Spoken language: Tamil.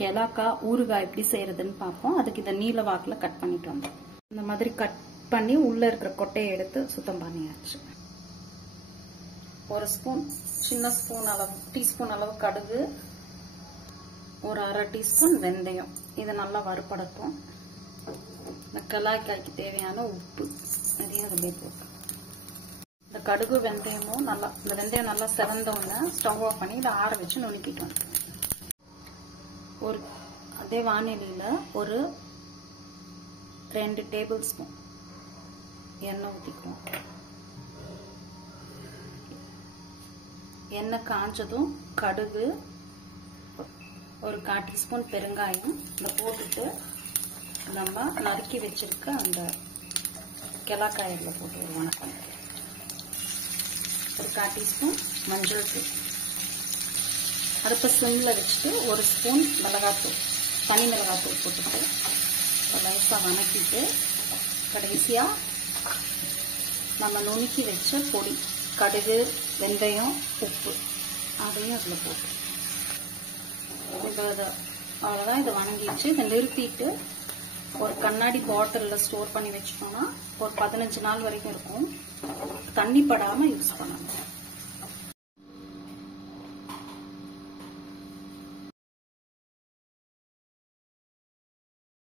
கெலாக்காய் ஊறுகாய் எப்படி செய்யறதுன்னு பார்ப்போம். அதுக்கு இதை நீல வாக்கில் கட் பண்ணிட்டு வந்தோம். இந்த மாதிரி கட் பண்ணி உள்ள இருக்கிற கொட்டையை எடுத்து சுத்தம் பண்ணியாச்சு. ஒரு ஸ்பூன் சின்ன ஸ்பூன் அளவு டீஸ்பூன் அளவு கடுகு, ஒரு அரை டீஸ்பூன் வெந்தயம். இதை நல்லா வறுபடட்டும். இந்த கலாய்க்காய்க்கு தேவையான உப்பு அதையும் அதிலே போட்டு இந்த கடுகு வெந்தயமும் நல்லா இந்த வெந்தயம் நல்லா செவந்தோன்னு ஸ்டவ் ஆஃப் பண்ணி இதை ஆற வச்சு நுணுக்கிட்டு வந்து ஒரு அதே வானிலையில ஒரு 2 டேபிள் ஸ்பூன் எண்ணெய் ஊற்றிக்குவோம். எண்ணெய் காஞ்சதும் கடுகு, ஒரு 1/4 டீஸ்பூன் பெருங்காயம் இதை போட்டுட்டு நம்ம நறுக்கி வச்சிருக்க அந்த கெலாக்காயில் போட்டு ஒரு வணக்கம். ஒரு 1/4 டீஸ்பூன் மஞ்சள் தூள், அடுப்பை சிம்மில் வச்சுட்டு ஒரு ஸ்பூன் மிளகாத்தூள், தனி மிளகாத்தூள் போட்டுட்டு லைட்டாக வணக்கிட்டு கடைசியாக நம்ம நுணுக்கி வச்ச பொடி கடுகு வெந்தயம் உப்பு அதையும் அதில் போட்டு அவ்வளோதான். இதை வணங்கிச்சு. இதை நிறுத்திட்டு ஒரு கண்ணாடி பாட்டிலில் ஸ்டோர் பண்ணி வச்சுட்டோம்னா ஒரு 15 நாள் வரைக்கும் இருக்கும். தண்ணி படாமல் யூஸ் பண்ணணும்.